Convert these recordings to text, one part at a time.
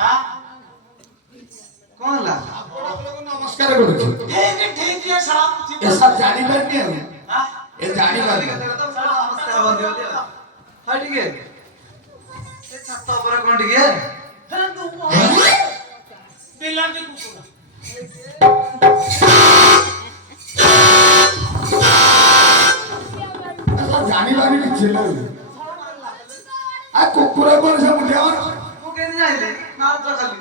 हां कौन ला ଆପଣ ଆପଣଙ୍କୁ ନମସ୍କାର କରୁଛି ठीक है साहब ଏ ସାର୍ ଜାଣିପାରିନି ଆଉ हां ଏ ଜାଣିପାରିନି नमस्कार बंदी होती है हां ठीक है ये छत ऊपर कौन ठीक है बिलांटी कुकुरा ଜାଣିପାରିନି କିଛି ନାହିଁ ଆ କୁକୁର କଣ ସେ ମୁଣ୍ଡିଆ ମାରୁଛି वो कहने जाइले ना तो खाली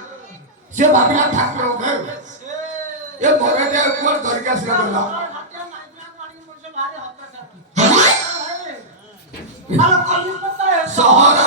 ସେ ଭାବିଲା ଠାକୁର ବୋଧେ ଏ ମରାଠୀ ଆଉ କୁଆଡେ ଧରିକି ଆସିଲା କହିଲା ସହର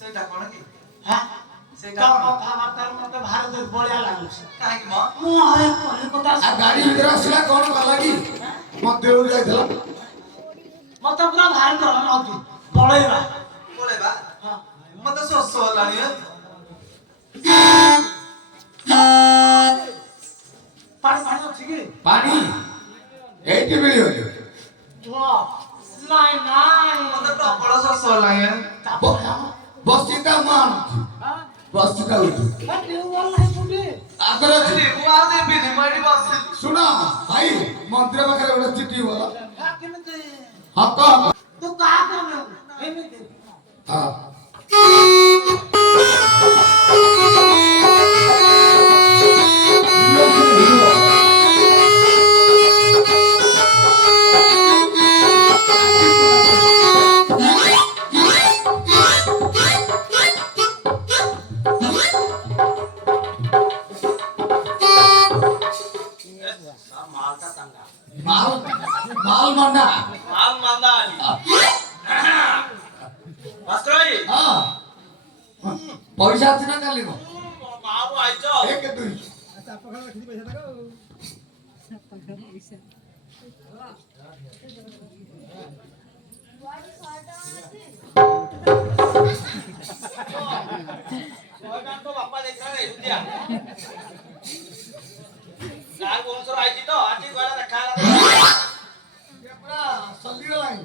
सेटा कोन की हां सेटा कथाबार्ता मते भारत बढिया लाଗୁଛି काहे म ମୁଁ ଆରେ କଲିକତା ଆ ଗାଡି ଭିତରେ ଆସିଲା କଣ କଲା କି ମନ୍ଦିରକୁ ଯାଇଥିଲା ମତେ ପୁରା ଭାରି ଡର ଲାଗୁଛି ପଳେଇବା बोलेबा हां मते सोस होलानी ପାଣି ପାଣି ଅଛି କି ପାଣି ଏଇଠି ମିଳିବ ହଁ ନାଇଁ ନାଇଁ मते टपळ सोस होलानी ବସିଟା ମୁଁ ଆଣୁଛି ବସିଟା ଉଠୁ ଆଗରେ ଅଛି ମୁଁ ଆଉ ଦେବିନି ମୁଁ ଏଠି ବସିଲି ଶୁଣ ଭାଇ ମନ୍ଦିର ପାଖରେ ଗୋଟେ ଚିଠି ଗଲା କେମିତି ହକ ତୁ କାହାକୁ ଏମିତି ହଁ ମାଲ ମାଲ ମଣ୍ଡା माल मांदा मास्टरई ହଁ ପଇସା ଅଛି ନା କାଲି ମ माल आइचो ଏକ ଦୁଇ तो बापा देखा रे दुनिया गाय बोनसर आइची तो आजी गळा देखा ପୁରା ସଲିଗଲାଣି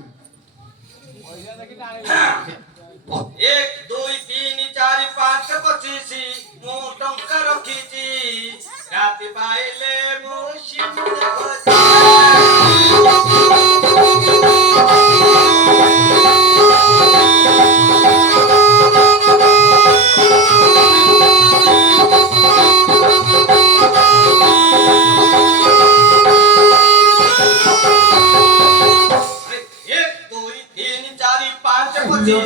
एक दुई तीन चार पाँच 25 मु टंका रखीची राति पाइले मु शिव एक दुई तीन चार पाँच 25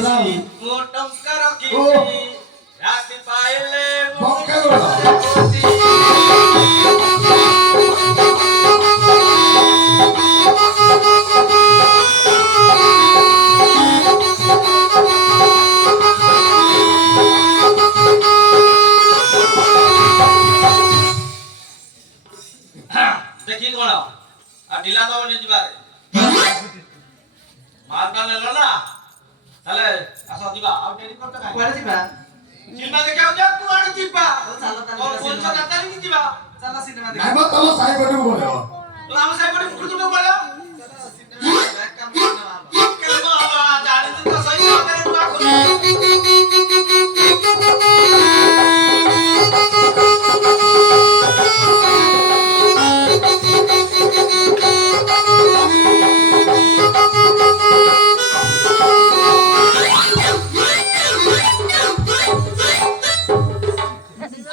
मु टंका रखीची राति पाइले मु ବଙ୍କା ଗଲା देखी कोण आ ढिला दब नि जिबारे मालटा लेलो ना ताले आस दिबा आ डेरी करते काय କୁଆଡେ ଯିବା सिनेमा देखाउ जा तू आड जिबा ଚାଲ ତାହେଲେ और कोन ସିନେମା। दाता नि जिबा ଚାଲ ସିନେମା ନାଇଁ ମ ତମ ସାହି ପଟକୁ ପଳେଇବ लाम साई पडी फुट तो बोला ଦେଖିବା କାମ କରିବା के बाबा जानी तो सही करे तू आ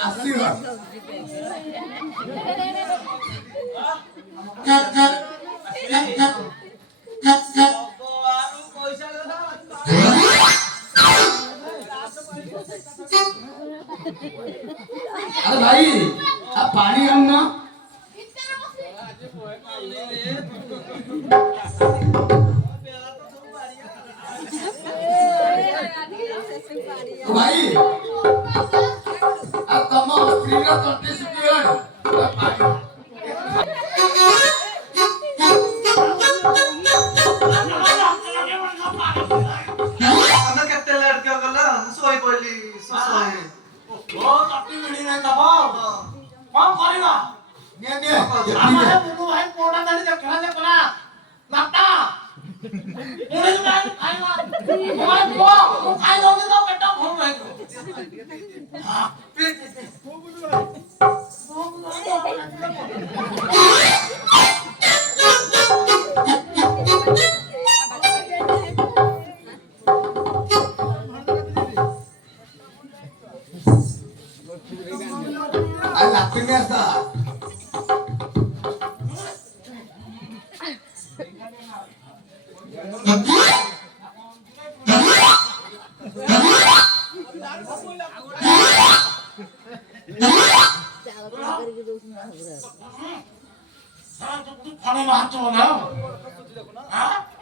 ଆସିବା अरे भाई आप पानी आऊ ना तो भाई अब तम स्त्री रा तंटे सुखियान पानी ତମେ କେତେ ଲେଟ୍ କିଅ କଲ ଶୋଇ ପଇଲି ଶୋଇ ଓ ତଟି ମିଳି ନାହିଁ ତବ କଣ କରିବା ने ने ଆମର ବୁବୁ ଭାଇ କୋଡା ଦାಡಿ ଦେଖଲା ଦେଖଲା ମାତା ମୁଳି ନାହିଁ ଖାଇବା ମୋବାଇଲ ପୁଅ ମୁଁ ଖାଇ ଦଉନି ତ ପେଟ ଫୁଲ ନାହିଁ ହଁ आज लापिंग असता ଖାने ମାଛ ନା ହଁ